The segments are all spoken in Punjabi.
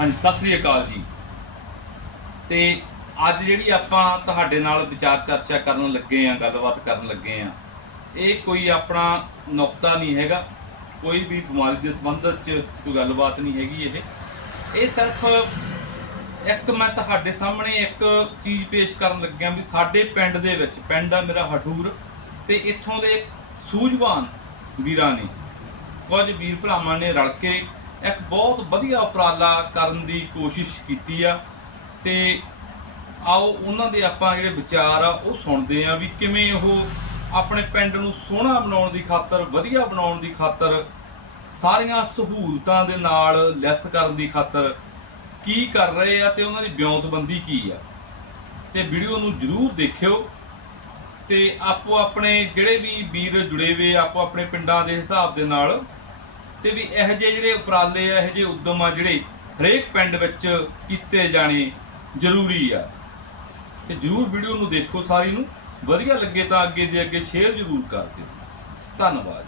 ਹਾਂਜੀ, ਸਤਿ ਸ੍ਰੀ ਅਕਾਲ ਜੀ। ਤੇ ਅੱਜ ਜਿਹੜੀ ਆਪਾਂ ਤੁਹਾਡੇ ਨਾਲ ਵਿਚਾਰ ਚਰਚਾ ਕਰਨ ਲੱਗੇ ਆ, ਗੱਲਬਾਤ ਕਰਨ ਲੱਗੇ ਆ, ਇਹ ਕੋਈ ਆਪਣਾ ਨੁਕਤਾ ਨਹੀਂ ਹੈਗਾ, ਕੋਈ ਵੀ ਬਿਮਾਰੀ ਦੇ ਸੰਬੰਧ ਚ ਕੋਈ ਗੱਲਬਾਤ ਨਹੀਂ ਹੈਗੀ ਇਹ। ਇਹ ਸਿਰਫ ਇੱਕ ਮੈਂ ਤੁਹਾਡੇ ਸਾਹਮਣੇ ਇੱਕ ਚੀਜ਼ ਪੇਸ਼ ਕਰਨ ਲੱਗਿਆ ਵੀ ਸਾਡੇ ਪਿੰਡ ਦੇ ਵਿੱਚ, ਪਿੰਡ ਆ ਮੇਰਾ ਹਠੂਰ ਤੇ ਇੱਥੋਂ ਦੇ ਸੂਝਵਾਨ ਵੀਰਾਂ ਨੇ, ਕੁਝ ਵੀਰ ਭਰਾਵਾਂ ਨੇ ਰਲ ਕੇ ਇੱਕ ਬਹੁਤ ਵਧੀਆ ਉਪਰਾਲਾ ਕਰਨ ਦੀ ਕੋਸ਼ਿਸ਼ ਕੀਤੀ ਆ ਤੇ ਆਓ ਉਹਨਾਂ ਦੇ ਆਪਾਂ ਜਿਹੜੇ ਵਿਚਾਰ ਆ ਉਹ ਸੁਣਦੇ ਆ ਵੀ ਕਿਵੇਂ ਉਹ ਆਪਣੇ ਪਿੰਡ ਨੂੰ ਸੋਹਣਾ ਬਣਾਉਣ ਦੀ ਖਾਤਰ, ਵਧੀਆ ਬਣਾਉਣ ਦੀ ਖਾਤਰ, ਸਾਰੀਆਂ ਸਹੂਲਤਾਂ ਦੇ ਨਾਲ ਲੈਸ ਕਰਨ ਦੀ ਖਾਤਰ ਕੀ ਕਰ ਰਹੇ ਆ ਤੇ ਉਹਨਾਂ ਦੀ ਬਿਉਂਤਬੰਦੀ ਕੀ ਆ। ਤੇ ਵੀਡੀਓ ਨੂੰ ਜਰੂਰ ਦੇਖਿਓ ਤੇ ਆਪੋ ਆਪਣੇ ਜਿਹੜੇ ਵੀ ਵੀਰ ਜੁੜੇ ਹੋਏ ਆਪੋ ਆਪਣੇ ਪਿੰਡਾਂ ਦੇ ਹਿਸਾਬ ਦੇ ਨਾਲ ਤੇ ਵੀ ਇਹੋ ਜਿਹੇ ਜਿਹੜੇ ਉਪਰਾਲੇ ਆ, ਇਹੋ ਜਿਹੇ ਉਦਮ ਆ ਜਿਹੜੇ ਹਰੇਕ ਪਿੰਡ ਵਿੱਚ ਕੀਤੇ ਜਾਣੇ ਜ਼ਰੂਰੀ ਆ। ਤੇ ਜਰੂਰ ਵੀਡੀਓ ਨੂੰ ਦੇਖੋ ਸਾਰੀ ਨੂੰ। ਵਧੀਆ ਲੱਗੇ ਤਾਂ ਅੱਗੇ ਦੇ ਅੱਗੇ ਸ਼ੇਅਰ ਜਰੂਰ ਕਰ ਦਿਓ। ਧੰਨਵਾਦ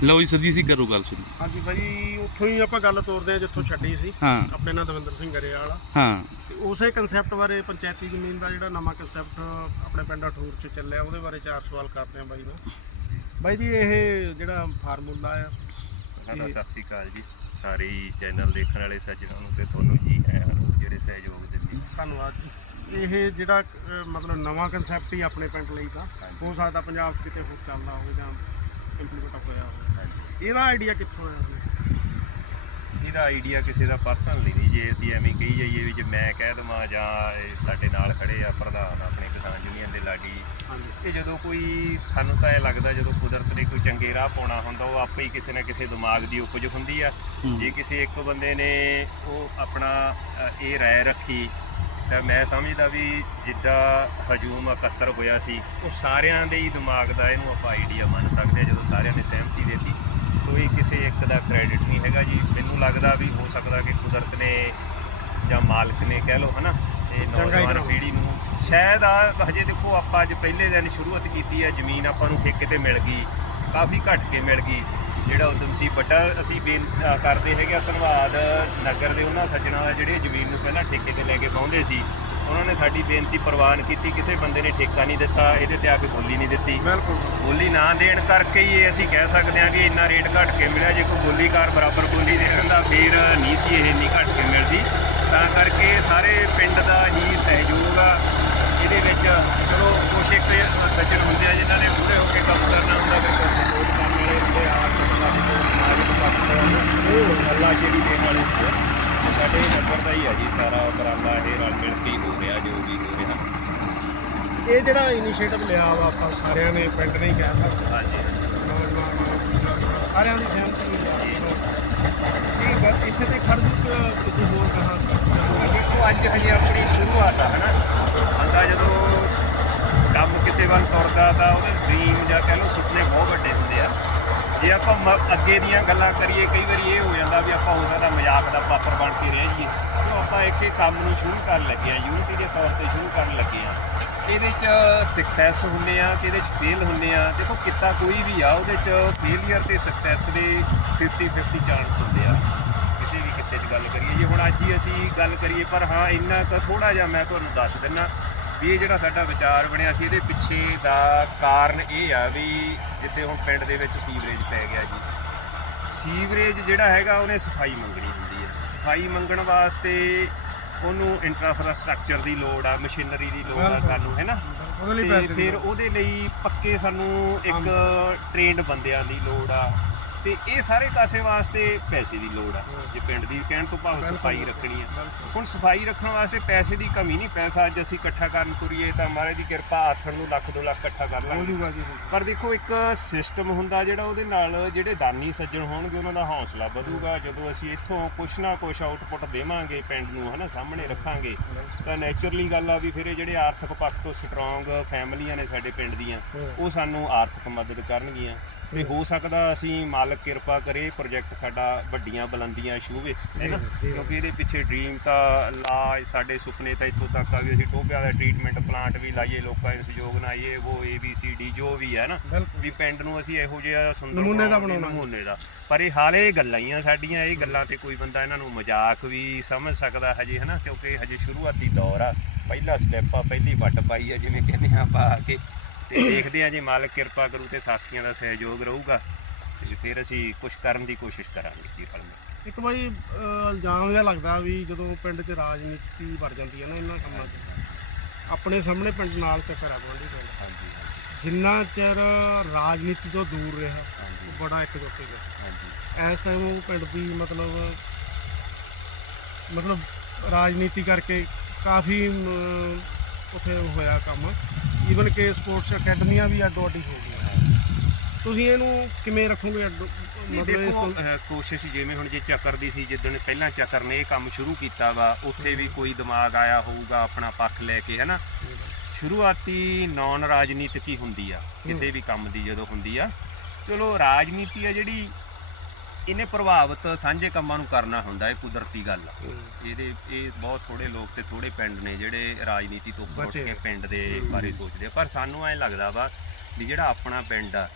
ਜੀ ਲਓ ਜੀ ਸਰਜੀ ਸੀ ਕਰੋ ਗੱਲ ਸ਼ੁਰੂ। ਹਾਂਜੀ ਭਾਈ ਉੱਥੋਂ ਹੀ ਆਪਾਂ ਗੱਲ ਤੋਰਦੇ ਆ ਜਿੱਥੋਂ ਛੱਡੀ ਸੀ। ਹਾਂ। ਆਪਣੇ ਨਾਲ ਦਵਿੰਦਰ ਸਿੰਘ ਗਰੇ ਵਾਲਾ। ਹਾਂ। ਤੇ ਉਸੇ ਕਨਸੈਪਟ ਬਾਰੇ ਪੰਚਾਇਤੀ ਜ਼ਮੀਨ ਦਾ ਜਿਹੜਾ ਨਵਾਂ ਕਨਸੈਪਟ ਆਪਣੇ ਪਿੰਡ ਅਠੂਰ ਚ ਚੱਲਿਆ ਉਹਦੇ ਬਾਰੇ ਚਾਰ ਸਵਾਲ ਕਰਦੇ ਆ ਬਾਈ ਨੂੰ। ਬਾਈ ਜੀ ਇਹ ਜਿਹੜਾ ਫਾਰਮੂਲਾ ਆ ਸਾਡਾ ਸਤਿ ਸ੍ਰੀ ਅਕਾਲ ਜੀ। ਸਾਰੇ ਚੈਨਲ ਦੇਖਣ ਵਾਲੇ ਸੱਜਣਾਂ ਨੂੰ ਤੇ ਤੁਹਾਨੂੰ ਜੀ ਆਇਆਂ ਨੂੰ ਜਿਹੜੇ ਸਹਿਯੋਗ ਦਿੰਦੇ ਧੰਨਵਾਦ ਜੀ। ਇਹ ਜਿਹੜਾ ਅਹ, ਮਤਲਬ ਨਵਾਂ ਕਨਸੈਪਟ ਹੀ ਆਪਣੇ ਪਿੰਡ ਲਈ ਤਾਂ ਹੋ ਸਕਦਾ ਪੰਜਾਬ 'ਚ ਕਿਤੇ ਹੋਰ ਚੱਲਦਾ ਹੋਵੇ ਜਾਂ ਹੋਇਆ ਇਹਦਾ ਆਈਡੀਆ ਕਿੱਥੋਂ ਆਇਆ ਇਹਦਾ ਆਈਡੀਆ ਕਿਸੇ ਦਾ ਪਰਸਨਲੀ ਨਹੀਂ ਜੇ ਅਸੀਂ ਐਵੇਂ ਕਹੀ ਜਾਈਏ ਵੀ ਜੇ ਮੈਂ ਕਹਿ ਦਵਾਂ ਜਾਂ ਇਹ ਸਾਡੇ ਨਾਲ ਖੜੇ ਆ ਪ੍ਰਧਾਨ ਆਪਣੇ ਕਿਸਾਨ ਯੂਨੀਅਨ ਦੇ ਲਾਡੀ ਇਹ ਜਦੋਂ ਕੋਈ ਸਾਨੂੰ ਤਾਂ ਇਹ ਲੱਗਦਾ ਜਦੋਂ ਕੁਦਰਤ ਨੇ ਕੋਈ ਚੰਗੇ ਰਾਹ ਪਾਉਣਾ ਹੁੰਦਾ ਉਹ ਆਪੇ ਹੀ ਕਿਸੇ ਨਾ ਕਿਸੇ ਦਿਮਾਗ ਦੀ ਉਪਜ ਹੁੰਦੀ ਆ। ਜੇ ਕਿਸੇ ਇੱਕ ਬੰਦੇ ਨੇ ਉਹ ਆਪਣਾ ਇਹ ਰਾਏ ਰੱਖੀ ਤਾਂ ਮੈਂ ਸਮਝਦਾ ਵੀ ਜਿੱਦਾਂ ਹਜੂਮ ਇਕੱਤਰ ਹੋਇਆ ਸੀ ਉਹ ਸਾਰਿਆਂ ਦੇ ਹੀ ਦਿਮਾਗ ਦਾ ਇਹਨੂੰ ਆਪਾਂ ਆਈਡੀਆ ਮੰਨ ਸਕਦੇ ਹਾਂ ਜਦੋਂ ਸਾਰਿਆਂ ਨੇ ਸਹਿਮਤੀ ਦਿੱਤੀ। ਕੋਈ ਕਿਸੇ ਇੱਕ ਦਾ ਕ੍ਰੈਡਿਟ ਨਹੀਂ ਹੈਗਾ ਜੀ। ਮੈਨੂੰ ਲੱਗਦਾ ਵੀ ਹੋ ਸਕਦਾ ਕਿ ਕੁਦਰਤ ਨੇ ਜਾਂ ਮਾਲਕ ਨੇ ਕਹਿ ਲਓ ਹਨਾ? ਹੀ ਨੌਜਵਾਨ। ਪੀੜ੍ਹੀ ਨੂੰ। ਸ਼ਾਇਦ ਆ ਹਜੇ ਦੇਖੋ ਆਪਾਂ ਅੱਜ ਪਹਿਲੇ ਦਿਨ ਸ਼ੁਰੂਆਤ ਕੀਤੀ ਹੈ ਜ਼ਮੀਨ ਆਪਾਂ ਨੂੰ ਠੇਕੇ ਤੇ ਮਿਲ ਗਈ ਕਾਫੀ ਘੱਟ ਕੇ ਮਿਲ ਗਈ। ਜਿਹੜਾ ਉਦਮ ਸੀ ਵੱਡਾ ਅਸੀਂ ਬੇਨ ਅ, ਕਰਦੇ ਹੈਗੇ ਆ ਧੰਨਵਾਦ ਨਗਰ ਦੇ ਉਹਨਾਂ ਸੱਜਣਾ ਦਾ ਜਿਹੜੇ ਜ਼ਮੀਨ ਨੂੰ ਪਹਿਲਾਂ ਠੇਕੇ ਤੇ ਲੈ ਕੇ ਪਾਉਂਦੇ ਸੀ। ਉਹਨਾਂ ਨੇ ਸਾਡੀ ਬੇਨਤੀ ਪ੍ਰਵਾਨ ਕੀਤੀ ਕਿਸੇ ਬੰਦੇ ਨੇ ਠੇਕਾ ਨਹੀਂ ਦਿੱਤਾ ਇਹਦੇ ਤੇ ਆ ਕੇ ਬੋਲੀ ਨਹੀਂ ਦਿੱਤੀ। ਬਿਲਕੁਲ। ਬੋਲੀ ਨਾ ਦੇਣ ਕਰਕੇ ਹੀ ਇਹ ਅਸੀਂ ਕਹਿ ਸਕਦੇ ਹਾਂ ਕਿ ਇੰਨਾ ਰੇਟ ਘੱਟ ਕੇ ਮਿਲਿਆ ਜੇ ਕੋਈ ਬੋਲੀਕਾਰ ਬਰਾਬਰ ਬੋਲੀ ਦੇ ਦਿੰਦਾ ਫਿਰ ਨਹੀਂ ਸੀ ਇਹ ਇੰਨੀ ਘੱਟ ਕੇ ਮਿਲਦੀ। ਤਾਂ ਕਰਕੇ ਸਾਰੇ ਪਿੰਡ ਦਾ ਹੀ ਸਹਿਯੋਗ ਆ ਇਹਦੇ ਵਿੱਚ ਚਲੋ ਕੁਛ ਇੱਕ ਸੱਜਣ ਹੁੰਦੇ ਆ ਜਿਨ੍ਹਾਂ ਨੇ ਪੂਰੇ ਹੋ ਕੇ ਕੰਮ ਕਰਨਾ ਹੁੰਦਾ ਫਿਰ ਕੁਛ ਸਪੋਰਟ ਕਰਨ ਵਾਲੇ ਹੁੰਦੇ ਆ ਆਰਥਿਕ ਪਾਸੇ ਤੋਂ ਸਮਾਜਿਕ ਪਾਸੇ ਤੋਂ ਉਹ ਅੱਲਾ ਸ਼ੇਰੀ ਦੇਣ ਵਾਲੇ ਸਾਡੇ ਨਗਰ ਦਾ ਹੀ ਆ ਜੀ ਸਾਰਾ ਉਪਰਾਲਾ ਇਹ ਰਲ ਮਿਲ ਕੇ ਹੀ ਹੋ ਰਿਹਾ ਜੋ ਵੀ ਹੋ ਰਿਹਾ। ਇਹ ਜਿਹੜਾ ਇਨੀਸ਼ੀਏਟਿਵ ਲਿਆ ਵਾ ਆਪਾਂ ਸਾਰਿਆਂ ਨੇ ਪਿੰਡ ਨੇ ਹੀ ਕਹਿ ਸਕਦੇ ਹਾਂਜੀ। ਸਾਰਿਆਂ ਦੀ ਸਹਿਮਤੀ ਆ ਇਹ ਗੱਲ ਇੱਥੇ ਤੇ ਖੜ ਜੂ ਕਿਤੇ ਹੋਰ ਕਹਾਂ ਦੇਖੋ ਅੱਜ ਹਜੇ ਆਪਣੀ ਸ਼ੁਰੂਆਤ ਆ ਹਨਾ? ਬੰਦਾ ਜਦੋਂ ਕੰਮ ਕਿਸੇ ਵੱਲ ਤੁਰਦਾ ਤਾਂ ਉਹਦੇ ਡ੍ਰੀਮ ਜਾਂ ਕਹਿ ਲਓ ਸੁਪਨੇ ਬਹੁਤ ਵੱਡੇ ਹੁੰਦੇ ਆ। ਜੇ ਆਪਾਂ ਮ- ਅੱਗੇ ਦੀਆਂ ਗੱਲਾਂ ਕਰੀਏ, ਕਈ ਵਾਰੀ ਇਹ ਹੋ ਜਾਂਦਾ ਵੀ ਆਪਾਂ ਹੋ ਸਕਦਾ ਮਜ਼ਾਕ ਦਾ ਪਾਤਰ ਬਣ ਕੇ ਰਹਿ ਜਾਈਏ। ਕਿਉਂ ਆਪਾਂ ਇੱਕ ਇੱਕ ਕੰਮ ਨੂੰ ਸ਼ੁਰੂ ਕਰਨ ਲੱਗੇ ਆ ਯੂਨਿਟੀ ਦੇ ਤੌਰ ਤੇ ਸ਼ੁਰੂ ਕਰਨ ਲੱਗੇ ਆ ਇਹਦੇ 'ਚ ਸਕਸੈਸ ਹੁੰਦੇ ਆ ਕਿ ਇਹਦੇ 'ਚ ਫੇਲ ਹੁੰਦੇ ਆ ਦੇਖੋ, ਕਿੱਤਾ ਕੋਈ ਵੀ ਆ, ਉਹਦੇ 'ਚ ਫੇਲਿਅਰ ਤੇ ਸਕਸੈਸ ਦੇ 50 50 ਚਾਂਸ ਹੁੰਦੇ ਆ। ਕਿਸੇ ਵੀ ਕਿੱਤੇ 'ਚ ਗੱਲ ਕਰੀਏ, ਜੇ ਹੁਣ ਅੱਜ ਹੀ ਅਸੀਂ ਗੱਲ ਕਰੀਏ, ਪਰ ਹਾਂ, ਇੰਨਾ ਕੁ ਥੋੜਾ ਜਿਹਾ ਮੈਂ ਤੁਹਾਨੂੰ ਦੱਸ ਦਿੰਨਾ ਵੀ ਇਹ ਜਿਹੜਾ ਸਾਡਾ ਵਿਚਾਰ ਬਣਿਆ ਸੀ ਇਹਦੇ ਪਿੱਛੇ ਦਾ ਕਾਰਨ ਇਹ ਆ ਵੀ ਜਿੱਥੇ ਹੁਣ ਪਿੰਡ ਦੇ ਵਿੱਚ ਸੀਵਰੇਜ ਪੈ ਗਿਆ ਜੀ। ਸੀਵਰੇਜ ਜਿਹੜਾ ਹੈਗਾ ਉਹਨੇ ਸਫ਼ਾਈ ਮੰਗਣੀ ਹੁੰਦੀ ਹੈ। ਸਫ਼ਾਈ ਮੰਗਣ ਵਾਸਤੇ ਉਹਨੂੰ ਇੰਫਰਾਸਟ੍ਰਕਚਰ ਦੀ ਲੋੜ ਆ ਮਸ਼ੀਨਰੀ ਦੀ ਲੋੜ ਆ। ਸਾਨੂੰ ਹੈ ਨਾ? ਉਹਦੇ ਲਈ ਪੈਸੇ ਫਿਰ ਉਹਦੇ ਲਈ ਪੱਕੇ ਸਾਨੂੰ ਇੱਕ ਟ੍ਰੇਨਡ ਬੰਦਿਆਂ ਦੀ ਲੋੜ ਆ। ਤੇ ਇਹ ਸਾਰੇ ਕਾਸੇ ਵਾਸਤੇ ਪੈਸੇ ਦੀ ਲੋੜ ਆ। ਜੇ ਪਿੰਡ ਦੀ ਕਹਿਣ ਤੋਂ ਭਾਵ ਸਫ਼ਾਈ ਰੱਖਣੀ ਆ। ਹੁਣ ਸਫ਼ਾਈ ਰੱਖਣ ਵਾਸਤੇ ਪੈਸੇ ਦੀ ਕਮੀ ਨਹੀਂ ਪੈਸਾ ਅੱਜ ਅਸੀਂ ਇਕੱਠਾ ਕਰਨ ਤੁਰੀਏ ਤਾਂ ਮਹਾਰਾਜ ਦੀ ਕਿਰਪਾ ਆਥਣ ਨੂੰ ਲੱਖ ਦੋ ਲੱਖ ਇਕੱਠਾ ਕਰ ਲਾਂਗੇ। ਪਰ ਦੇਖੋ ਇੱਕ ਸਿਸਟਮ ਹੁੰਦਾ ਜਿਹੜਾ ਉਹਦੇ ਨਾਲ ਜਿਹੜੇ ਦਾਨੀ ਸੱਜਣ ਹੋਣਗੇ ਉਹਨਾਂ ਦਾ ਹੌਸਲਾ ਵਧੂਗਾ। ਜਦੋਂ ਅਸੀਂ ਇੱਥੋਂ ਕੁਛ ਨਾ ਕੁਛ ਆਊਟਪੁੱਟ ਦੇਵਾਂਗੇ ਪਿੰਡ ਨੂੰ ਹਨਾ ਸਾਹਮਣੇ ਰੱਖਾਂਗੇ ਤਾਂ ਨੇਚਰਲੀ ਗੱਲ ਆ ਵੀ ਫਿਰ ਇਹ ਜਿਹੜੇ ਆਰਥਿਕ ਪੱਖ ਤੋਂ ਸਟਰੋਂਗ ਫੈਮਲੀਆਂ ਨੇ ਸਾਡੇ ਪਿੰਡ ਦੀਆਂ ਉਹ ਸਾਨੂੰ ਆਰਥਿਕ ਮਦਦ ਕਰਨਗੀਆਂ। ਤੇ ਹੋ ਸਕਦਾ ਅਸੀਂ ਮਾਲਕ ਕਿਰਪਾ ਕਰੇ ਪ੍ਰੋਜੈਕਟ ਸਾਡਾ ਵੱਡੀਆਂ ਬੁਲੰਦੀਆਂ ਛੂਵੇ ਹੈ ਨਾ? ਜੀ। ਕਿਉਂਕਿ ਇਹਦੇ ਪਿੱਛੇ ਡ੍ਰੀਮ ਤਾਂ ਲਾ ਸਾਡੇ ਸੁਪਨੇ ਤਾਂ ਇੱਥੋਂ ਤੱਕ ਆ ਵੀ ਅਸੀਂ ਟੋਭਿਆਂ ਦਾ ਟ੍ਰੀਟਮੈਂਟ ਪਲਾਂਟ ਵੀ ਲਾਈਏ ਲੋਕਾਂ ਦੇ ਸਹਿਯੋਗ ਨਾਲ ਇਹ ਉਹ ਏ ਬੀ ਸੀ ਡੀ ਜੋ ਵੀ ਹੈ ਨਾ ਵੀ ਪਿੰਡ ਨੂੰ ਅਸੀਂ ਇਹੋ ਜਿਹਾ ਸੁੰਦਰ ਨਮੂਨੇ ਦਾ ਬਣਾਉਣਾ। ਨਮੂਨੇ ਦਾ। ਪਰ ਇਹ ਹਾਲੇ ਗੱਲਾਂ ਹੀ ਆ ਸਾਡੀਆਂ ਇਹ ਗੱਲਾਂ ਤੇ ਕੋਈ ਬੰਦਾ ਇਹਨਾਂ ਨੂੰ ਮਜ਼ਾਕ ਵੀ ਸਮਝ ਸਕਦਾ ਹਜੇ ਹਨਾ ਕਿਉਂਕਿ ਹਜੇ ਸ਼ੁਰੂਆਤੀ ਦੌਰ ਆ। ਪਹਿਲਾ ਸਟੈਪ ਆ ਪਹਿਲੀ ਵੱਟ ਪਾਈ ਆ ਜਿਵੇਂ ਕਹਿੰਦੇ ਆ ਪਾ ਕੇ। ਤੇ ਦੇਖਦੇ ਆ ਜੇ ਮਾਲਕ ਕਿਰਪਾ ਕਰੂ ਤੇ ਸਾਥੀਆਂ ਦਾ ਸਹਿਯੋਗ ਰਹੂਗਾ ਤੇ ਫਿਰ ਅਸੀਂ ਕੁਝ ਕਰਨ ਦੀ ਕੋਸ਼ਿਸ਼ ਕਰਾਂਗੇ ਜੀ ਵਿੱਚ ਇੱਕ ਅਹ, ਇਲਜ਼ਾਮ ਜਿਹਾ ਲੱਗਦਾ ਵੀ ਜਦੋਂ ਪਿੰਡ 'ਚ ਰਾਜਨੀਤੀ ਵੜ ਜਾਂਦੀ ਹੈ ਨਾ ਇਹਨਾਂ ਕੰਮਾਂ 'ਚ ਆਪਣੇ ਸਾਹਮਣੇ ਪਿੰਡ ਨਾਲ ਚੱਕਰ ਆ ਗੁਆਂਢੀ ਪਿੰਡ। ਹਾਂਜੀ ਜਿੰਨਾ ਚਿਰ ਰਾਜਨੀਤੀ ਤੋਂ ਦੂਰ ਰਿਹਾ ਹਾਂਜੀ। ਉਹ ਬੜਾ ਇੱਕਜੁੱਟ ਗਿਆ ਹਾਂਜੀ। ਇਸ ਟਾਈਮ ਉਹ ਪਿੰਡ ਦੀ ਮਤਲਬ ਮਤਲਬ ਰਾਜਨੀਤੀ ਕਰਕੇ ਕਾਫੀ ਅਮ, ਉੱਥੇ ਹੋਇਆ ਕੰਮ। ਈਵਨ ਕਿ ਸਪੋਰਟਸ ਅਕੈਡਮੀਆਂ ਵੀ ਅੱਡੋ ਅੱਡੀ ਹੋ ਗਈਆਂ। ਤੁਸੀਂ ਇਹਨੂੰ ਕਿਵੇਂ ਰੱਖੋਗੇ ਅੱਡੋ? ਨਹੀਂ ਮਤਲਬ ਇਸ ਦੇਖੋ ਤੋਂ ਅਹ ਕੋਸ਼ਿਸ਼ ਜਿਵੇਂ ਹੁਣ ਜੇ ਚੱਕਰ ਦੀ ਸੀ ਜਿੱਦਣ ਪਹਿਲਾਂ ਚੱਕਰ ਨੇ ਇਹ ਕੰਮ ਸ਼ੁਰੂ ਕੀਤਾ ਵਾ ਉੱਥੇ ਵੀ ਕੋਈ ਦਿਮਾਗ ਆਇਆ ਹੋਊਗਾ ਆਪਣਾ ਪੱਖ ਲੈ ਕੇ ਹੈਨਾ? ਸ਼ੁਰੂਆਤੀ ਨਾਨ ਰਾਜਨੀਤਿਕ ਹੀ ਹੁੰਦੀ ਆ ਕਿਸੇ ਵੀ ਕੰਮ ਦੀ ਜਦੋਂ ਹੁੰਦੀ ਆ। ਚਲੋ ਰਾਜਨੀਤੀ ਆ ਜਿਹੜੀ ਇਹਨੇ ਪ੍ਰਭਾਵਿਤ ਸਾਂਝੇ ਕੰਮਾਂ ਨੂੰ ਕਰਨਾ ਹੁੰਦਾ ਇਹ ਕੁਦਰਤੀ ਗੱਲ ਆ। ਇਹਦੇ ਇਹ ਬਹੁਤ ਥੋੜੇ ਲੋਕ ਤੇ ਥੋੜੇ ਪਿੰਡ ਨੇ ਜਿਹੜੇ ਰਾਜਨੀਤੀ ਤੋਂ ਉੱਪਰ ਉੱਠ ਕੇ ਪਿੰਡ ਦੇ ਬਾਰੇ ਸੋਚਦੇ ਆ। ਪਰ ਸਾਨੂੰ ਐਂ ਲੱਗਦਾ ਵਾ ਵੀ ਜਿਹੜਾ ਆਪਣਾ ਪਿੰਡ ਆ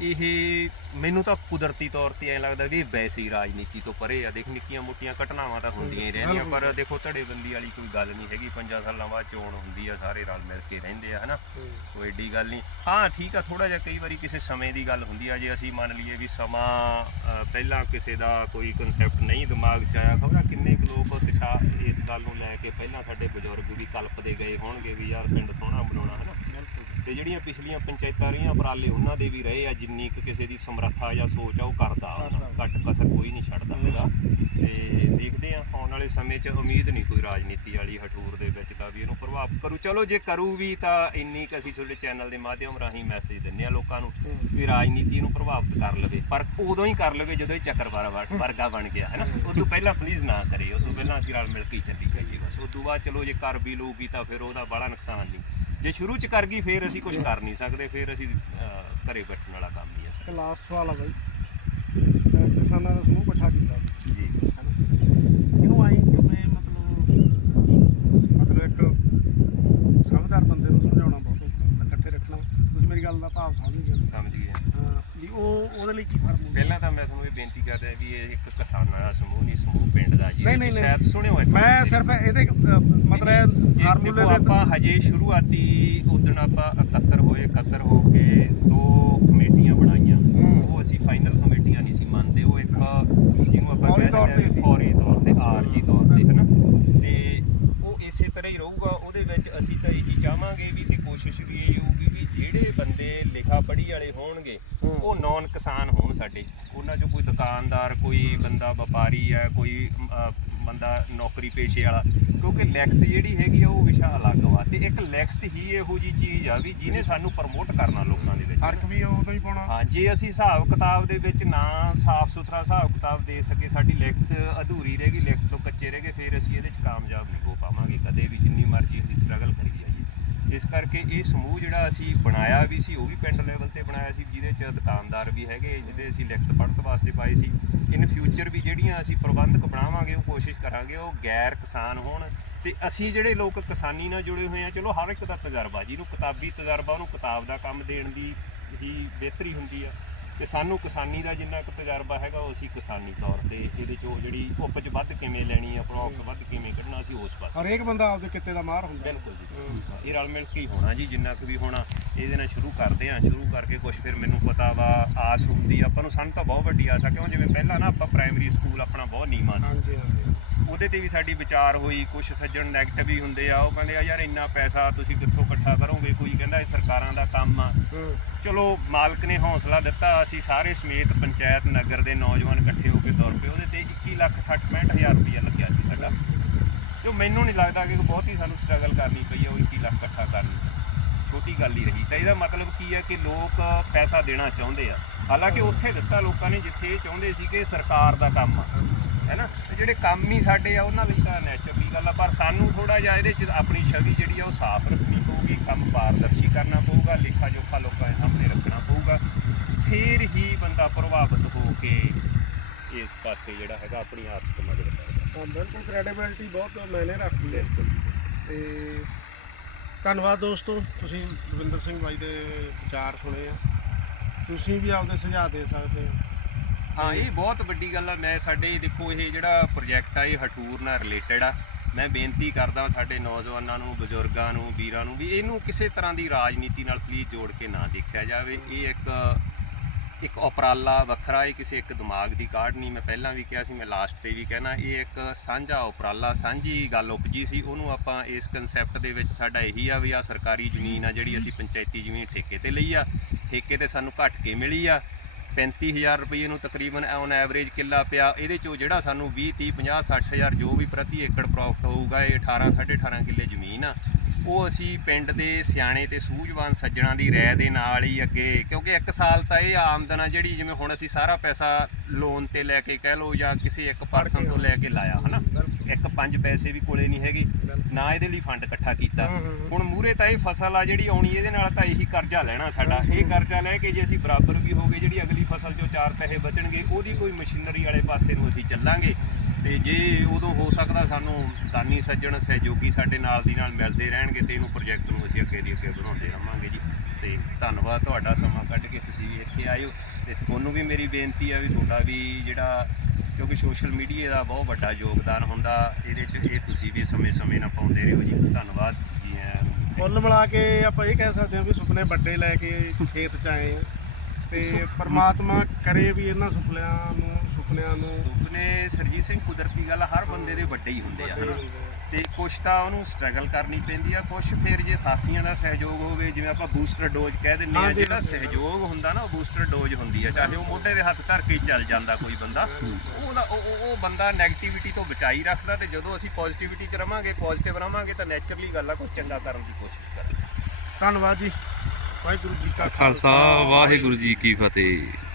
ਇਹ ਮੈਨੂੰ ਤਾਂ ਕੁਦਰਤੀ ਤੌਰ ਤੇ ਐਂ ਲੱਗਦਾ ਵੀ ਇਹ ਵੈਸੇ ਹੀ ਰਾਜਨੀਤੀ ਤੋਂ ਪਰੇ ਆ। ਦੇਖ ਨਿੱਕੀਆਂ ਮੋਟੀਆਂ ਘਟਨਾਵਾਂ ਤਾਂ ਹੁੰਦੀਆਂ ਹੀ ਰਹਿੰਦੀਆਂ ਪਰ ਦੇਖੋ ਧੜੇਬੰਦੀ ਵਾਲੀ ਕੋਈ ਗੱਲ ਨਹੀਂ ਹੈਗੀ। ਪੰਜਾਂ ਸਾਲਾਂ ਬਾਅਦ ਚੋਣ ਹੁੰਦੀ ਆ ਸਾਰੇ ਰਲ ਮਿਲ ਕੇ ਰਹਿੰਦੇ ਆ ਹਨਾ? ਕੋਈ ਏਡੀ ਗੱਲ ਨਹੀਂ। ਹਾਂ ਠੀਕ ਆ ਥੋੜਾ ਜਿਹਾ ਕਈ ਵਾਰੀ ਕਿਸੇ ਸਮੇਂ ਦੀ ਗੱਲ ਹੁੰਦੀ ਆ। ਜੇ ਅਸੀਂ ਮੰਨ ਲਈਏ ਵੀ ਸਮਾਂ ਪਹਿਲਾਂ ਕਿਸੇ ਦਾ ਕੋਈ ਕਨਸੈਪਟ ਨਹੀਂ ਦਿਮਾਗ 'ਚ ਆਇਆ ਖਬਰਾਂ ਕਿੰਨੇ ਕੁ ਲੋਕ ਉਤਸ਼ਾਹ ਇਸ ਗੱਲ ਨੂੰ ਲੈ ਕੇ ਪਹਿਲਾਂ ਸਾਡੇ ਬਜ਼ੁਰਗ ਵੀ ਕਲਪਦੇ ਗਏ ਹੋਣਗੇ ਵੀ ਯਾਰ ਪਿੰਡ ਸੋਹਣਾ ਬਣਾਉਣਾ ਹਨਾ? ਤੇ ਜਿਹੜੀਆਂ ਪਿਛਲੀਆਂ ਪੰਚਾਇਤਾਂ ਰਹੀਆਂ ਉਪਰਾਲੇ ਉਹਨਾਂ ਦੇ ਵੀ ਰਹੇ ਆ ਜਿੰਨੀ ਕੁ ਕਿਸੇ ਦੀ ਸਮਰੱਥਾ ਜਾਂ ਸੋਚ ਆ ਉਹ ਕਰਦਾ ਉਹਨਾਂ ਘੱਟ ਕਸਰ ਕੋਈ ਨਹੀਂ ਛੱਡਦਾ ਹੈਗਾ। ਤੇ ਦੇਖਦੇ ਆ ਆਉਣ ਵਾਲੇ ਸਮੇਂ 'ਚ ਉਮੀਦ ਨਹੀਂ ਕੋਈ ਰਾਜਨੀਤੀ ਵਾਲੀ ਹਠੂਰ ਦੇ ਵਿੱਚ ਤਾਂ ਵੀ ਇਹਨੂੰ ਪ੍ਰਭਾਵ ਕਰੂ। ਚਲੋ ਜੇ ਕਰੂ ਵੀ ਤਾਂ ਇੰਨੀ ਕੁ ਅਸੀਂ ਤੁਹਾਡੇ ਚੈਨਲ ਦੇ ਮਾਧਿਅਮ ਰਾਹੀਂ ਮੈਸੇਜ ਦਿੰਨੇ ਆ ਲੋਕਾਂ ਨੂੰ ਵੀ ਰਾਜਨੀਤੀ ਨੂੰ ਪ੍ਰਭਾਵਿਤ ਕਰ ਲਵੇ। ਪਰ ਉਦੋਂ ਹੀ ਕਰ ਲਵੇ ਜਦੋਂ ਇਹ ਚੱਕਰਵਾਰਾ ਵਰ- ਵਰਗਾ ਬਣ ਗਿਆ ਹੈ ਨਾ? ਉਦੋਂ ਪਹਿਲਾਂ ਪਲੀਜ਼ ਨਾ ਕਰੇ ਉਦੋਂ ਪਹਿਲਾਂ ਅਸੀਂ ਰਲ ਮਿਲ ਕੇ ਚੱਲੀ ਜਾਈਏ ਬਸ। ਉਦੋਂ ਬਾਅਦ ਚਲੋ ਜੇ ਕਰ ਵੀ ਲਊਗੀ ਤਾਂ ਫਿਰ ਉਹਦਾ ਬੜਾ ਨੁਕਸਾਨ ਨਹੀਂ। ਜੇ ਸ਼ੁਰੂ ਚ ਕਰ ਗਈ ਫਿਰ ਅਸੀਂ ਕੁਝ ਕਰ ਨਹੀਂ ਸਕਦੇ ਫਿਰ ਅਸੀਂ ਅਹ, ਘਰੇ ਬੈਠਣ ਵਾਲਾ ਕੰਮ ਹੀ ਇੱਕ ਲਾਸਟ ਸਵਾਲ ਆ ਬਾਈ। ਅਹ ਕਿਸਾਨਾਂ ਦਾ ਸਮੂਹ ਇਕੱਠਾ ਕੀਤਾ। ਜੀ। ਇਹਨੂੰ ਆਈ ਕਿਵੇਂ ਮਤਲਬ ਮਤਲਬ ਇੱਕ ਸਮਝਦਾਰ ਬੰਦੇ ਨੂੰ ਸਮਝਾਉਣਾ ਬਹੁਤ ਔਖਾ ਇਕੱਠੇ ਰੱਖਣਾ। ਤੁਸੀਂ ਮੇਰੀ ਗੱਲ ਦਾ ਭਾਵ ਸਮਝ ਗਏ ਸਮਝ ਗਏ। ਹਾਂ ਵੀ ਉਹ ਉਹਦੇ ਲਈ ਕੀ ਫਾਰਮੂਲਾ ਪਹਿਲਾਂ ਤਾਂ ਮੈਂ ਤੁਹਾਨੂੰ ਇਹ ਬੇਨਤੀ ਕਰਦਾ ਵੀ ਇਹ ਇੱਕ ਕਿਸਾਨਾਂ ਦਾ ਸਮੂਹ ਨਹੀਂ ਸਮੂਹ ਪਿੰਡ ਦਾ ਜੀ ਨਹੀਂ, ਨਹੀਂ, ਨਹੀਂ। ਸ਼ਾਇਦ ਸੁਣਿਓ ਹੋਇਆ ਮੈਂ ਸਿਰਫ ਇਹਦੇ ਅਹ, ਮਤਲਬ ਫਾਰਮੂਲੇ ਦੇ ਆਪਾਂ ਹਜੇ ਸ਼ੁਰੂਆਤੀ ਉਦੋਂ ਆਪਾਂ ਇਕੱਤਰ ਹੋਏ ਇਕੱਤਰ ਹੋ ਕੇ ਦੋ ਕਮੇਟੀਆਂ ਬਣਾਈਆਂ ਹੂੰ। ਉਹ ਅਸੀਂ ਫਾਈਨਲ ਕਮੇਟੀਆਂ ਨਹੀਂ ਸੀ ਮੰਨਦੇ ਉਹ ਇੱਕ ਜਿਹਨੂੰ ਆਪਾਂ ਫੌਰੀ ਤੌਰ ਤੇ ਸੀ। ਫੌਰੀ ਤੌਰ ਤੇ ਆਰਜੀ ਤੌਰ ਤੇ ਹਨਾ ਤੇ ਉਹ ਇਸੇ ਤਰ੍ਹਾਂ ਹੀ ਰਹੂਗਾ ਉਹਦੇ ਵਿੱਚ ਅਸੀਂ ਤਾਂ ਇਹੀ ਚਾਹਾਂਗੇ ਵੀ ਤੇ ਕੋਸ਼ਿਸ਼ ਵੀ ਇਹ ਹੋਊਗੀ ਵੀ ਜਿਹੜੇ ਬੰਦੇ ਲਿਖਾ ਪੜ੍ਹੀ ਵਾਲੇ ਹੋਣਗੇ। ਉਹ ਨੌਨ ਕਿਸਾਨ ਹੋਣ ਸਾਡੇ ਉਹਨਾਂ ਚੋਂ ਕੋਈ ਦੁਕਾਨਦਾਰ ਕੋਈ ਬੰਦਾ ਵਪਾਰੀ ਹੈ ਕੋਈ ਅ, ਬੰਦਾ ਨੌਕਰੀ ਪੇਸ਼ੇ ਵਾਲਾ ਕਿਉਂਕਿ ਲਿਖਤ ਜਿਹੜੀ ਹੈਗੀ ਆ ਉਹ ਵਿਸ਼ਾ ਅਲੱਗ ਵਾ ਤੇ ਇੱਕ ਲਿਖਤ ਹੀ ਇਹੋ ਜੀ ਚੀਜ਼ ਆ ਵੀ ਜਿਹਨੇ ਸਾਨੂੰ ਪ੍ਰਮੋਟ ਕਰਨਾ ਲੋਕਾਂ ਦੇ ਵਿੱਚ। ਫ਼ਰਕ ਵੀ ਉਦੋਂ ਹੀ ਪਾਉਣਾ। ਹਾਂ ਜੇ ਅਸੀਂ ਹਿਸਾਬ ਕਿਤਾਬ ਦੇ ਵਿੱਚ ਨਾ ਸਾਫ਼ ਸੁਥਰਾ ਹਿਸਾਬ ਕਿਤਾਬ ਦੇ ਸਕੇ ਸਾਡੀ ਲਿਖਤ ਅਧੂਰੀ ਰਹਿ ਗਈ ਲਿਖਤ ਤੋਂ ਕੱਚੇ ਰਹਿ ਗਏ ਫਿਰ ਅਸੀਂ ਇਹਦੇ 'ਚ ਕਾਮਯਾਬ ਨਹੀਂ ਹੋ ਪਾਵਾਂਗੇ ਕਦੇ ਵੀ ਜਿੰਨੀ ਮਰਜ਼ੀ ਅਸੀਂ ਸਟਰਗਲ ਕਰੀ ਜਾਈਏ ਇਸ ਕਰਕੇ ਇਹ ਸਮੂਹ ਜਿਹੜਾ ਅਸੀਂ ਬਣਾਇਆ ਵੀ ਸੀ, ਉਹ ਵੀ ਪਿੰਡ ਲੈਵਲ ਤੇ ਬਣਾਇਆ ਸੀ, ਜਿਹਦੇ 'ਚ ਦੁਕਾਨਦਾਰ ਵੀ ਹੈਗੇ, ਜਿਹਦੇ ਅਸੀਂ ਲਿਖਤ ਪੜ੍ਹਤ ਵਾਸਤੇ ਪਾਏ ਸੀ। ਇਨ ਫਿਊਚਰ ਵੀ ਜਿਹੜੀਆਂ ਅਸੀਂ ਪ੍ਰਬੰਧਕ ਬਣਾਵਾਂਗੇ, ਉਹ ਕੋਸ਼ਿਸ਼ ਕਰਾਂਗੇ, ਉਹ ਗੈਰ ਕਿਸਾਨ ਹੋਣ। ਤੇ ਅਸੀਂ ਜਿਹੜੇ ਲੋਕ ਕਿਸਾਨੀ ਨਾਲ ਜੁੜੇ ਹੋਏ ਆ ਚਲੋ ਹਰ ਇੱਕ ਦਾ ਤਜਰਬਾ, ਜਿਹਨੂੰ ਕਿਤਾਬੀ ਤਜਰਬਾ, ਉਹਨੂੰ ਕਿਤਾਬ ਦਾ ਕੰਮ ਦੇਣ ਦੀ ਹੀ ਬਿਹਤਰੀ ਹੁੰਦੀ ਆ। ਤੇ ਸਾਨੂੰ ਕਿਸਾਨੀ ਦਾ ਜਿੰਨਾ ਕੁ ਤਜਰਬਾ ਹੈਗਾ ਉਹ ਅਸੀਂ ਕਿਸਾਨੀ ਤੌਰ ਤੇ ਇਹਦੇ ਚੋਂ ਜਿਹੜੀ ਉਪਜ ਵੱਧ ਕਿਵੇਂ ਲੈਣੀ ਆ ਪ੍ਰੋਫਿਟ ਵੱਧ ਕਿਵੇਂ ਕੱਢਣਾ ਅਸੀਂ ਉਸ ਪਾਸੇ ਹਰੇਕ ਬੰਦਾ ਆਪਦੇ ਕਿੱਤੇ ਦਾ ਮਾਹਰ ਹੁੰਦਾ। ਬਿਲਕੁਲ ਜੀ। ਇਹ ਰਲ ਮਿਲ ਕੇ ਹੀ ਹੋਣਾ ਜੀ ਜਿੰਨਾ ਕੁ ਵੀ ਹੋਣਾ ਇਹਦੇ ਨਾਲ ਸ਼ੁਰੂ ਕਰਦੇ ਆ ਸ਼ੁਰੂ ਕਰਕੇ ਕੁਝ ਫਿਰ ਮੈਨੂੰ ਪਤਾ ਵਾ ਆਸ ਹੁੰਦੀ ਆਪਾਂ ਨੂੰ ਸਾਨੂੰ ਤਾਂ ਬਹੁਤ ਵੱਡੀ ਆਸ ਆ ਕਿਉਂ? ਜਿਵੇਂ ਪਹਿਲਾਂ ਨਾ ਆਪਾਂ ਪ੍ਰਾਇਮਰੀ ਸਕੂਲ ਆਪਣਾ ਬਹੁਤ ਨੀਵਾਂ ਸੀ। ਹਾਂਜੀ ਹਾਂਜੀ। ਉਹਦੇ ਤੇ ਵੀ ਸਾਡੀ ਵਿਚਾਰ ਹੋਈ ਕੁਝ ਸੱਜਣ ਨੈਗੇਟਿਵ ਹੀ ਹੁੰਦੇ ਆ ਉਹ ਕਹਿੰਦੇ ਆ ਯਾਰ ਇੰਨਾ ਪੈਸਾ ਤੁਸੀਂ ਕਿੱਥੋਂ ਇਕੱਠਾ ਕਰੋਗੇ? ਕੋਈ ਕਹਿੰਦਾ ਇਹ ਸਰਕਾਰਾਂ ਦਾ ਕੰਮ ਆ। ਹੂੰ। ਚਲੋ ਮਾਲਕ ਨੇ ਹੌਸਲਾ ਦਿੱਤਾ ਅਸੀਂ ਸਾਰੇ ਸਮੇਤ ਪੰਚਾਇਤ ਨਗਰ ਦੇ ਨੌਜਵਾਨ ਇਕੱਠੇ ਹੋ ਕੇ ਤੁਰ ਪਏ ਉਹਦੇ ਤੇ 21 ਲੱਖ 60 65000 ਰੁਪਇਆ ਲੱਗਿਆ ਸੀ ਸਾਡਾ। ਜੋ ਮੈਨੂੰ ਨਹੀਂ ਲੱਗਦਾ ਕਿ ਬਹੁਤੀ ਸਾਨੂੰ ਸਟਰਗਲ ਕਰਨੀ ਪਈ ਹੈ ਉਹ 21 ਲੱਖ ਇਕੱਠਾ ਕਰਨ 'ਚ। ਛੋਟੀ ਗੱਲ ਹੀ ਰਹੀ। ਤਾਂ ਇਹਦਾ ਮਤਲਬ ਕੀ ਹੈ ਕਿ ਲੋਕ ਪੈਸਾ ਦੇਣਾ ਚਾਹੁੰਦੇ ਆ। ਹਾਲਾਂਕਿ ਉੱਥੇ ਦਿੱਤਾ ਲੋਕਾਂ ਨੇ ਜਿੱਥੇ ਇਹ ਚਾਹੁੰਦੇ ਸੀ ਕਿ ਸਰਕਾਰ ਦਾ ਕੰਮ ਆ ਹੈਨਾ ਜਿਹੜੇ ਕੰਮ ਹੀ ਸਾਡੇ ਆ ਉਹਨਾਂ ਲਈ ਤਾਂ ਨੈਚੁਰਲੀ ਗੱਲ ਆ ਪਰ ਸਾਨੂੰ ਥੋੜਾ ਜਿਹਾ ਇਹਦੇ 'ਚ ਆਪਣੀ ਛਵੀ ਜਿਹੜੀ ਆ ਉਹ ਸਾਫ਼ ਰੱਖਣੀ ਪਊਗੀ ਕੰਮ ਪਾਰਦਰਸ਼ੀ ਕਰਨਾ ਪਊਗਾ ਲੇਖਾ ਜੋਖਾ ਲੋਕਾਂ ਦੇ ਸਾਹਮਣੇ ਰੱਖਣਾ ਪਊਗਾ ਫਿਰ ਹੀ ਬੰਦਾ ਪ੍ਰਭਾਵਿਤ ਹੋ ਕੇ ਇਸ ਪਾਸੇ ਜਿਹੜਾ ਹੈਗਾ ਆਪਣੀ ਆਦਤ ਮਦਦ ਕਰਦਾ ਬਿਲਕੁਲ ਕ੍ਰੈਡੀਬਿਲਟੀ ਬਹੁਤ ਮਾਇਨੇ ਰੱਖਦੀ ਹੈ। ਤੇ ਧੰਨਵਾਦ ਦੋਸਤੋ ਤੁਸੀਂ ਰਵਿੰਦਰ ਸਿੰਘ ਬਾਈ ਦੇ ਵਿਚਾਰ ਸੁਣੇ ਆ। ਤੁਸੀਂ ਵੀ ਆਪਦੇ ਸੁਝਾਅ ਦੇ ਸਕਦੇ ਹੋ। ਹਾਂ, ਇਹ ਬਹੁਤ ਵੱਡੀ ਗੱਲ ਆ। ਮੈਂ ਸਾਡੇ ਦੇਖੋ, ਇਹ ਜਿਹੜਾ ਪ੍ਰੋਜੈਕਟ ਆ, ਇਹ ਹਟੂਰ ਨਾਲ ਰਿਲੇਟਡ ਆ। ਮੈਂ ਬੇਨਤੀ ਕਰਦਾ ਸਾਡੇ ਨੌਜਵਾਨਾਂ ਨੂੰ, ਬਜ਼ੁਰਗਾਂ ਨੂੰ, ਵੀਰਾਂ ਨੂੰ ਵੀ ਇਹਨੂੰ ਕਿਸੇ ਤਰ੍ਹਾਂ ਦੀ ਰਾਜਨੀਤੀ ਨਾਲ ਪਲੀਜ਼ ਜੋੜ ਕੇ ਨਾ ਦੇਖਿਆ ਜਾਵੇ। ਇਹ ਇੱਕ ਇੱਕ ਉਪਰਾਲਾ ਵੱਖਰਾ, ਇਹ ਕਿਸੇ ਇੱਕ ਦਿਮਾਗ ਦੀ ਕਾਢ ਨਹੀਂ। ਮੈਂ ਪਹਿਲਾਂ ਵੀ ਕਿਹਾ ਸੀ, ਮੈਂ ਲਾਸਟ ਤੇ ਵੀ ਕਹਿਣਾ, ਇਹ ਇੱਕ ਸਾਂਝਾ ਉਪਰਾਲਾ, ਸਾਂਝੀ ਗੱਲ ਉਪਜੀ ਸੀ। ਉਹਨੂੰ ਆਪਾਂ ਇਸ ਕਨਸੈਪਟ ਦੇ ਵਿੱਚ ਸਾਡਾ ਇਹੀ ਆ ਵੀ ਆ ਸਰਕਾਰੀ ਜ਼ਮੀਨ ਆ ਜਿਹੜੀ ਅਸੀਂ ਪੰਚਾਇਤੀ ਜ਼ਮੀਨ ਠੇਕੇ ਤੇ ਲਈ ਆ। ਠੇਕੇ ਤੇ ਸਾਨੂੰ ਘੱਟ ਕੇ ਮਿਲੀ ਆ। 35000 ਰੁਪਏ ਨੂੰ ਤਕਰੀਬਨ ਔਨ ਐਵਰੇਜ ਕਿੱਲਾ ਪਿਆ। ਇਹਦੇ ਚੋਂ ਜਿਹੜਾ ਸਾਨੂੰ 20 30 50 60000 ਜੋ ਵੀ ਪ੍ਰਤੀ ਏਕੜ ਪ੍ਰੋਫਿਟ ਹੋਊਗਾ, ਇਹ 18 18.5 ਕਿੱਲੇ ਜ਼ਮੀਨ ਆ। ਉਹ ਅਸੀਂ ਪਿੰਡ ਦੇ ਸਿਆਣੇ ਤੇ ਸੂਝਵਾਨ ਸੱਜਣਾ ਦੀ ਰਾਏ ਦੇ ਨਾਲ ਹੀ ਅੱਗੇ ਕਿਉਂਕਿ ਇੱਕ ਸਾਲ ਤਾਂ ਇਹ ਆਮਦਨ ਆ ਜਿਹੜੀ ਜਿਵੇਂ ਹੁਣ ਅਸੀਂ ਸਾਰਾ ਪੈਸਾ ਲੋਨ ਤੇ ਲੈ ਕੇ ਕਹਿ ਲਓ ਜਾਂ ਕਿਸੇ ਇੱਕ ਪਰਸਨ ਤੋਂ ਲੈ ਕੇ ਲਾਇਆ ਹਨਾ? ਇੱਕ ਪੰਜ ਪੈਸੇ ਵੀ ਕੋਲੇ ਨਹੀਂ ਹੈਗੀ ਨਾ ਇਹਦੇ ਲਈ ਫੰਡ ਇਕੱਠਾ ਕੀਤਾ। ਹੁਣ ਮੂਰੇ ਤਾਂ ਇਹ ਫਸਲ ਆ ਜਿਹੜੀ ਆਉਣੀ ਇਹਦੇ ਨਾਲ ਤਾਂ ਇਹੀ ਕਰਜ਼ਾ ਲੈਣਾ ਸਾਡਾ। ਇਹ ਕਰਜ਼ਾ ਲੈ ਕੇ ਜੇ ਅਸੀਂ ਬਰਾਬਰ ਵੀ ਹੋਗੇ ਜਿਹੜੀ ਅਗਲੀ ਫਸਲ ਚੋਂ ਚਾਰ ਪੈਸੇ ਬਚਣਗੇ ਉਹਦੀ ਕੋਈ ਮਸ਼ੀਨਰੀ ਵਾਲੇ ਪਾਸੇ ਨੂੰ ਅਸੀਂ ਚੱਲਾਂਗੇ। ਤੇ ਜੇ ਉਦੋਂ ਹੋ ਸਕਦਾ ਸਾਨੂੰ ਦਾਨੀ ਸੱਜਣ ਸਹਿਯੋਗੀ ਸਾਡੇ ਨਾਲ ਦੀ ਨਾਲ ਮਿਲਦੇ ਰਹਿਣਗੇ ਤੇ ਇਹਨੂੰ ਪ੍ਰੋਜੈਕਟ ਨੂੰ ਅਸੀਂ ਅੱਗੇ ਦੀ ਅੱਗੇ ਵਧਾਉਂਦੇ ਰਹਾਂਗੇ ਜੀ। ਤੇ ਧੰਨਵਾਦ ਤੁਹਾਡਾ ਸਮਾਂ ਕੱਢ ਕੇ ਤੁਸੀਂ ਵੀ ਇੱਥੇ ਆਇਓ। ਤੇ ਤੁਹਾਨੂੰ ਵੀ ਮੇਰੀ ਬੇਨਤੀ ਆ ਵੀ ਤੁਹਾਡਾ ਵੀ ਜਿਹੜਾ ਕਿਉਂਕਿ ਸੋਸ਼ਲ ਮੀਡੀਆ ਦਾ ਬਹੁਤ ਵੱਡਾ ਯੋਗਦਾਨ ਹੁੰਦਾ ਇਹਦੇ 'ਚ ਇਹ ਤੁਸੀਂ ਵੀ ਸਮੇਂ-ਸਮੇਂ ਨਾਲ ਪਾਉਂਦੇ ਰਹੋ ਜੀ। ਧੰਨਵਾਦ ਜੀ ਆਇਆਂ ਨੂੰ। ਕੁੱਲ ਮਿਲਾ ਕੇ ਆਪਾਂ ਇਹ ਕਹਿ ਸਕਦੇ ਹਾਂ ਵੀ ਸੁਪਨੇ ਵੱਡੇ ਲੈ ਕੇ ਖੇਤ ਚ ਆਏ ਤੇ ਪ੍ਰਮਾਤਮਾ ਕਰੇ ਵੀ ਇਹਨਾਂ ਸੁਪਨਿਆਂ ਨੂੰ ਸੁਪਨਿਆਂ ਨੂੰ ਸੁਪਨੇ ਸਰਜੀਤ ਸਿੰਘ ਕੁਦਰਤੀ ਗੱਲ ਹਰ ਬੰਦੇ ਦੇ ਵੱਡੇ ਹੀ ਹੁੰਦੇ ਆ ਹਨਾ? ਤੇ ਕੁਛ ਤਾਂ ਉਹਨੂੰ ਸਟਰਗਲ ਕਰਨੀ ਪੈਂਦੀ ਆ ਕੁਛ ਫਿਰ ਜੇ ਸਾਥੀਆਂ ਦਾ ਸਹਿਯੋਗ ਹੋਵੇ ਜਿਵੇਂ ਆਪਾਂ ਬੂਸਟਰ ਡੋਜ਼ ਕਹਿ ਦਿੰਦੇ ਆ ਜਿਹੜਾ। ਸਹਿਯੋਗ ਹੁੰਦਾ ਨਾ ਉਹ ਬੂਸਟਰ ਡੋਜ਼ ਹੁੰਦੀ ਆ ਚਾਹੇ ਉਹ ਮੋਢੇ ਦੇ ਹੱਥ ਧਰ ਕੇ ਹੀ ਚੱਲ ਜਾਂਦਾ ਕੋਈ ਬੰਦਾ। ਉਹਦਾ ਉਹ ਉਹ- ਉਹ ਬੰਦਾ 네ਗੇਟਿਵਿਟੀ ਤੋਂ ਬਚਾਈ ਰੱਖਦਾ ਤੇ ਜਦੋਂ ਅਸੀਂ ਪੋਜ਼ਿਟਿਵਿਟੀ 'ਚ ਰਵਾਂਗੇ ਪੋਜ਼ਿਟਿਵ ਰਵਾਂਗੇ ਤਾਂ ਨੇਚਰਲੀ ਗੱਲ ਆ ਕੁਝ ਚੰਗਾ ਕਰਨ ਦੀ ਕੋਸ਼ਿਸ਼ ਕਰਾਂਗੇ ਧੰਨਵਾਦ ਜੀ। ਵਾਹਿਗੁਰੂ ਜੀ ਕਾ ਖਾਲਸਾ। ਵਾਹਿਗੁਰੂ ਜੀ ਕੀ ਫਤਿਹ।